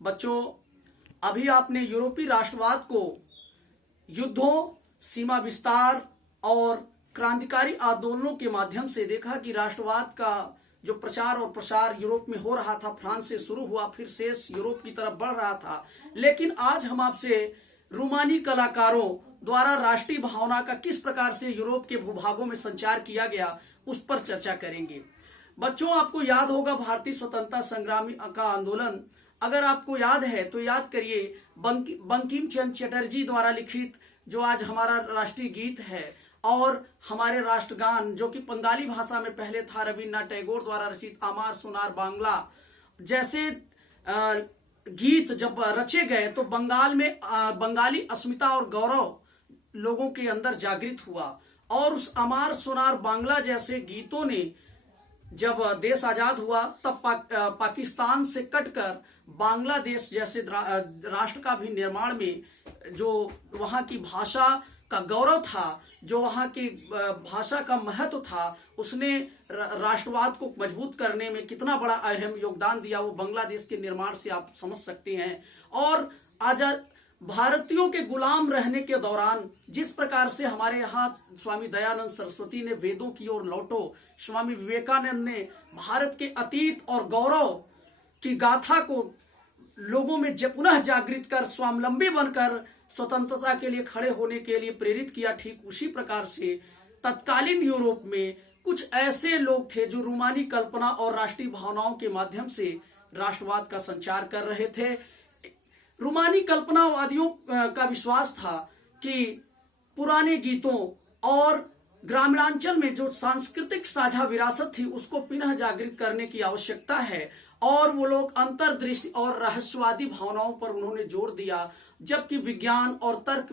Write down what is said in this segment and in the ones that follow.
बच्चों, अभी आपने यूरोपीय राष्ट्रवाद को युद्धों, सीमा विस्तार और क्रांतिकारी आंदोलनों के माध्यम से देखा कि राष्ट्रवाद का जो प्रचार और प्रसार यूरोप में हो रहा था, फ्रांस से शुरू हुआ, फिर शेष यूरोप की तरफ बढ़ रहा था। लेकिन आज हम आपसे रोमानी कलाकारों द्वारा राष्ट्रीय भावना का किस प्रकार से यूरोप के भूभागों में संचार किया गया, उस पर चर्चा करेंगे। बच्चों, आपको याद होगा भारतीय स्वतंत्रता संग्राम का आंदोलन। अगर आपको याद है तो याद करिए, बंकिम चंद्र चटर्जी द्वारा लिखित जो आज हमारा राष्ट्रीय गीत है और हमारे राष्ट्रगान जो कि बंगाली भाषा में पहले था, रविन्द्रनाथ टैगोर द्वारा रचित अमार सोनार बांग्ला जैसे गीत जब रचे गए तो बंगाल में बंगाली अस्मिता और गौरव लोगों के अंदर जागृत हुआ। और उस अमार सोनार बांग्ला जैसे गीतों ने जब देश आजाद हुआ तब पाकिस्तान से कटकर बांग्लादेश जैसे राष्ट्र का भी निर्माण में जो वहां की भाषा का गौरव था, जो वहां की भाषा का महत्व था, उसने राष्ट्रवाद को मजबूत करने में कितना बड़ा अहम योगदान दिया, वो बांग्लादेश के निर्माण से आप समझ सकते हैं। और आजाद भारतीयों के गुलाम रहने के दौरान जिस प्रकार से हमारे यहाँ स्वामी दयानंद सरस्वती ने वेदों की ओर लौटो, स्वामी विवेकानंद ने भारत के अतीत और गौरव की गाथा को लोगों में पुनः जागृत कर स्वावलंबी बनकर स्वतंत्रता के लिए खड़े होने के लिए प्रेरित किया, ठीक उसी प्रकार से तत्कालीन यूरोप में कुछ ऐसे लोग थे जो रूमानी कल्पना और राष्ट्रीय भावनाओं के माध्यम से राष्ट्रवाद का संचार कर रहे थे। रूमानी कल्पनावादियों का विश्वास था कि पुराने गीतों और ग्रामीणांचल में जो सांस्कृतिक साझा विरासत थी उसको पुनः जागृत करने की आवश्यकता है, और वो लोग अंतर्दृष्टि और रहस्यवादी भावनाओं पर उन्होंने जोर दिया, जबकि विज्ञान और तर्क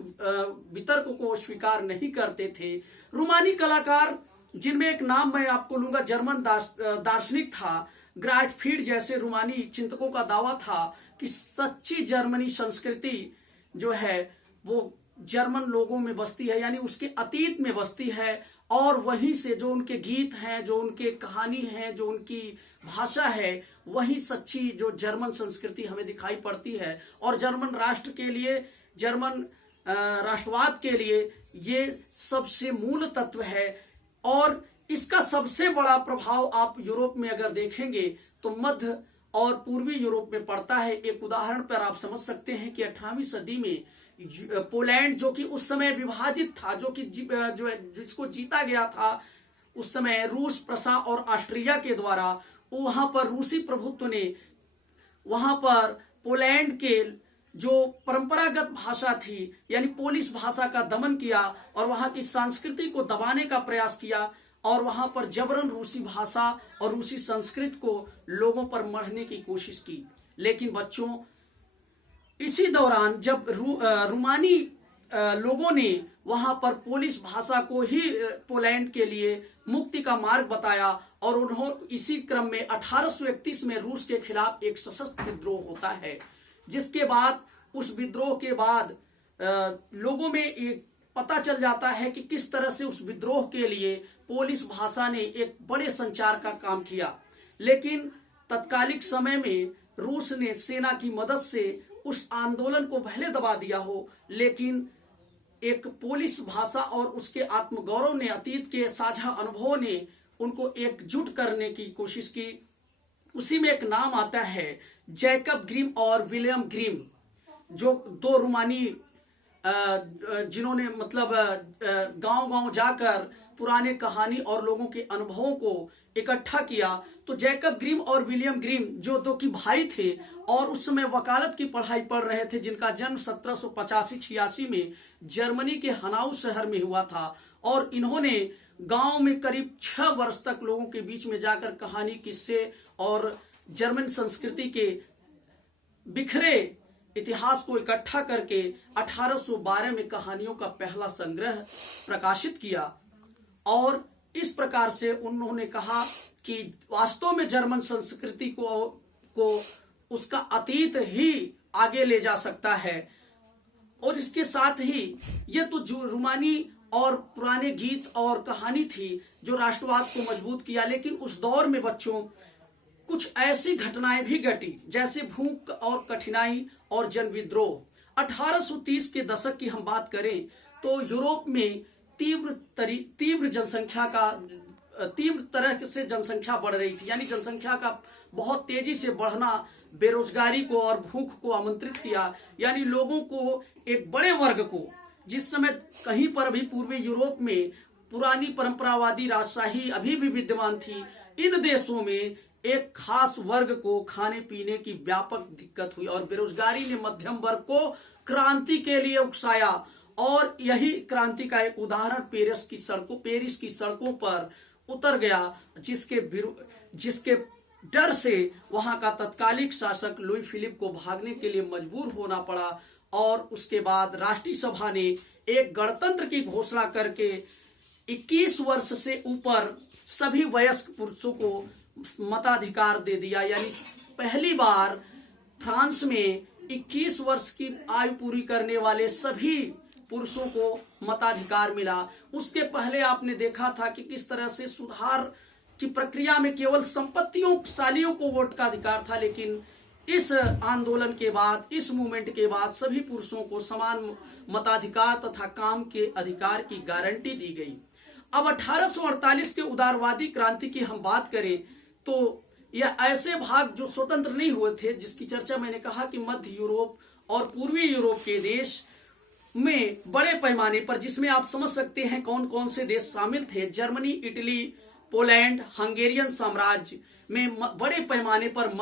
वितर्क को स्वीकार नहीं करते थे। रूमानी कलाकार जिनमें एक नाम मैं आपको लूंगा, जर्मन दार्शनिक था ग्राटफीड जैसे रूमानी चिंतकों का दावा था कि सच्ची जर्मनी संस्कृति जो है वो जर्मन लोगों में बसती है, यानी उसके अतीत में बसती है, और वहीं से जो उनके गीत हैं, जो उनके कहानी हैं, जो उनकी भाषा है, वही सच्ची जो जर्मन संस्कृति हमें दिखाई पड़ती है। और जर्मन राष्ट्र के लिए, जर्मन राष्ट्रवाद के लिए ये सबसे मूल तत्व है। और इसका सबसे बड़ा प्रभाव आप यूरोप में अगर देखेंगे तो मध्य और पूर्वी यूरोप में पड़ता है। एक उदाहरण पर आप समझ सकते हैं कि 18वीं सदी में पोलैंड जो कि उस समय विभाजित था, जो कि जिसको जीता गया था उस समय रूस, प्रसा और ऑस्ट्रिया के द्वारा, वहां पर रूसी प्रभुत्व ने वहां पर पोलैंड के जो परंपरागत भाषा थी यानी पोलिश भाषा का दमन किया और वहां की संस्कृति को दबाने का प्रयास किया, और वहां पर जबरन रूसी भाषा और रूसी संस्कृत को लोगों पर मढ़ने की कोशिश की। लेकिन बच्चों, इसी दौरान जब रूमानी लोगों ने वहां पर पोलिश भाषा को ही पोलैंड के लिए मुक्ति का मार्ग बताया, और उन्होंने इसी क्रम में 1831 में रूस के खिलाफ एक सशस्त्र विद्रोह होता है, जिसके बाद उस विद्रोह के बाद लोगों में एक पता चल जाता है कि किस तरह से उस विद्रोह के लिए पोलिश भाषा ने एक बड़े संचार का काम किया। लेकिन तत्कालिक समय में रूस ने सेना की मदद से उस आंदोलन को भले दबा दिया हो, लेकिन एक पोलिश भाषा और उसके आत्मगौरव ने, अतीत के साझा अनुभवों ने उनको एकजुट करने की कोशिश की। उसी में एक नाम आता है जैकब ग्रिम और विलियम ग्रिम, जो दो रूमानी जिन्होंने मतलब गांव-गांव जाकर पुराने कहानी और लोगों के अनुभवों को इकट्ठा किया। तो जैकब ग्रिम और विलियम ग्रिम जो दो की भाई थे और उस समय वकालत की पढ़ाई पढ़ रहे थे, जिनका जन्म 1785-86 में जर्मनी के हनाउ शहर में हुआ था, और इन्होंने गांव में करीब 6 वर्ष तक लोगों के बीच में जाकर कहानी, किस्से और जर्मन संस्कृति के बिखरे इतिहास को इकट्ठा करके 1812 में कहानियों का पहला संग्रह प्रकाशित किया। और इस प्रकार से उन्होंने कहा कि वास्तव में जर्मन संस्कृति को उसका अतीत ही आगे ले जा सकता है। और इसके साथ ही ये तो जो रूमानी और पुराने गीत और कहानी थी जो राष्ट्रवाद को मजबूत किया, लेकिन उस दौर में बच्चों कुछ ऐसी घटनाएं भी घटी जैसे भूख और कठिनाई और जन विद्रोह। 1830 के दशक की हम बात करें तो यूरोप में तीव्र तरह से जनसंख्या बढ़ रही थी, यानी जनसंख्या का बहुत तेजी से बढ़ना बेरोजगारी को और भूख को आमंत्रित किया, यानी लोगों को, एक बड़े वर्ग को, जिस समय कहीं पर भी पूर्वी यूरोप में पुरानी परंपरावादी राजशाही अभी भी विद्यमान थी, इन देशों में एक खास वर्ग को खाने पीने की व्यापक दिक्कत हुई और बेरोजगारी ने मध्यम वर्ग को क्रांति के लिए उकसाया। और यही क्रांति का एक उदाहरण पेरिस की सड़कों पर उतर गया, जिसके डर से वहां का तत्कालिक शासक लुई फिलिप को भागने के लिए मजबूर होना पड़ा। और उसके बाद राष्ट्रीय सभा ने एक गणतंत्र की घोषणा करके 21 वर्ष से ऊपर सभी वयस्क पुरुषों को मताधिकार दे दिया, यानी पहली बार फ्रांस में 21 वर्ष की आयु पूरी करने वाले सभी पुरुषों को मताधिकार मिला। उसके पहले आपने देखा था कि किस तरह से सुधार की प्रक्रिया में केवल संपत्तियों को वोट का अधिकार था, लेकिन इस आंदोलन के बाद, इस मूवमेंट के बाद सभी पुरुषों को समान मताधिकार तथा काम के अधिकार की गारंटी दी गई। अब 1848 के उदारवादी क्रांति की हम बात करें तो यह ऐसे भाग जो स्वतंत्र नहीं हुए थे, जिसकी चर्चा मैंने कहा कि मध्य यूरोप और पूर्वी यूरोप के देश में बड़े पैमाने पर, जिसमें आप समझ सकते हैं कौन कौन से देश शामिल थे। जर्मनी, इटली, पोलैंड, हंगेरियन साम्राज्य में बड़े पैमाने पर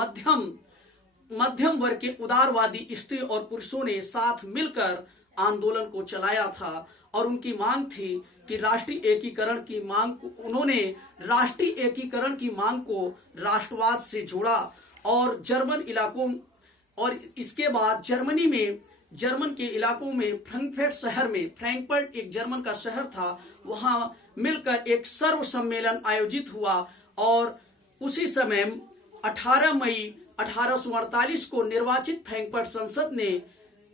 मध्यम वर्ग के उदारवादी स्त्री और पुरुषों ने साथ मिलकर आंदोलन को चलाया था और उनकी मांग थी कि राष्ट्रीय एकीकरण की मांग को राष्ट्रवाद से जोड़ा। और जर्मन इलाकों, और इसके बाद जर्मन के इलाकों में फ्रैंकफर्ट एक जर्मन का शहर था, वहां मिलकर एक सर्व सम्मेलन आयोजित हुआ। और उसी समय 18 मई 1848 को निर्वाचित फ्रैंकफर्ट संसद ने,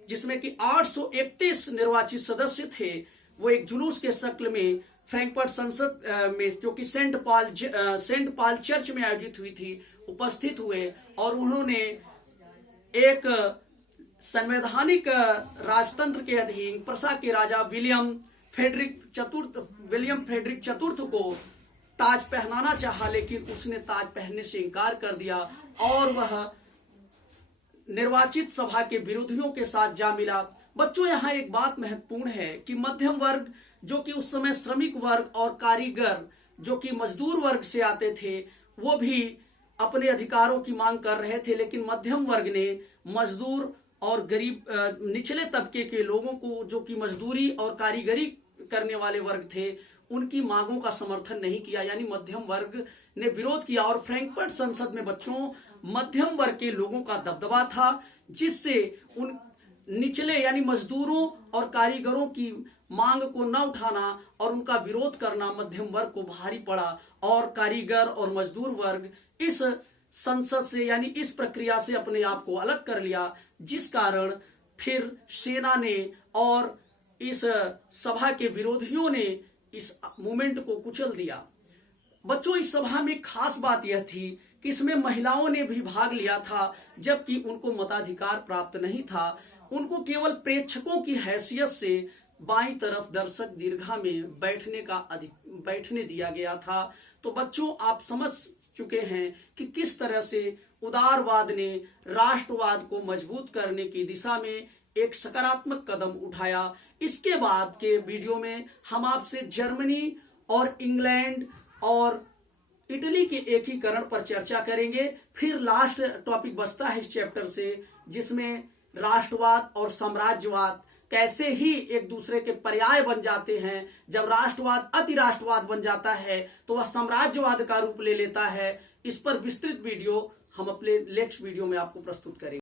जिसमें कि 831 निर्वाचित सदस्य थे, वो एक जुलूस के शक्ल में फ्रैंकफर्ट संसद में, जो कि सेंट पॉल चर्च में आयोजित हुई थी, उपस्थित हुए और उन्होंने एक संवैधानिक राजतंत्र के अधीन प्रसा के राजा विलियम फ्रेडरिक चतुर्थ को ताज पहनाना चाहा, लेकिन उसने ताज पहनने से इनकार कर दिया और वह निर्वाचित सभा के विरोधियों के साथ जा मिला। बच्चों, यहाँ एक बात महत्वपूर्ण है कि मध्यम वर्ग, जो कि उस समय श्रमिक वर्ग और कारीगर, जो कि मजदूर वर्ग से आते थे, वो भी अपने अधिकारों की मांग कर रहे थे, लेकिन मध्यम वर्ग ने मजदूर और गरीब निचले तबके के लोगों को, जो कि मजदूरी और कारीगरी करने वाले वर्ग थे, उनकी मांगों का समर्थन नहीं किया, यानी मध्यम वर्ग ने विरोध किया। और फ्रैंकफर्ट संसद में बच्चों मध्यम वर्ग के लोगों का दबदबा था, जिससे उन निचले यानी मजदूरों और कारीगरों की मांग को न उठाना और उनका विरोध करना मध्यम वर्ग को भारी पड़ा। और कारीगर और मजदूर वर्ग इस संसद से, यानी इस प्रक्रिया से अपने आप को अलग कर लिया, जिस कारण फिर सेना ने और इस सभा के विरोधियों ने इस मूवमेंट को कुचल दिया। बच्चों, इस सभा में खास बात यह थी कि इसमें महिलाओं ने भी भाग लिया था, जबकि उनको मताधिकार प्राप्त नहीं था। उनको केवल प्रेक्षकों की हैसियत से बाईं तरफ दर्शक दीर्घा में बैठने दिया गया था। तो बच्चों, आप समझ चुके हैं कि किस तरह से उदारवाद ने राष्ट्रवाद को मजबूत करने की दिशा में एक सकारात्मक कदम उठाया। इसके बाद के वीडियो में हम आपसे जर्मनी और इंग्लैंड और इटली के एकीकरण पर चर्चा करेंगे। फिर लास्ट टॉपिक बचता है इस चैप्टर से, जिसमें राष्ट्रवाद और साम्राज्यवाद कैसे ही एक दूसरे के पर्याय बन जाते हैं। जब राष्ट्रवाद अति राष्ट्रवाद बन जाता है तो वह साम्राज्यवाद का रूप ले लेता है। इस पर विस्तृत वीडियो हम अपने नेक्स्ट वीडियो में आपको प्रस्तुत करेंगे।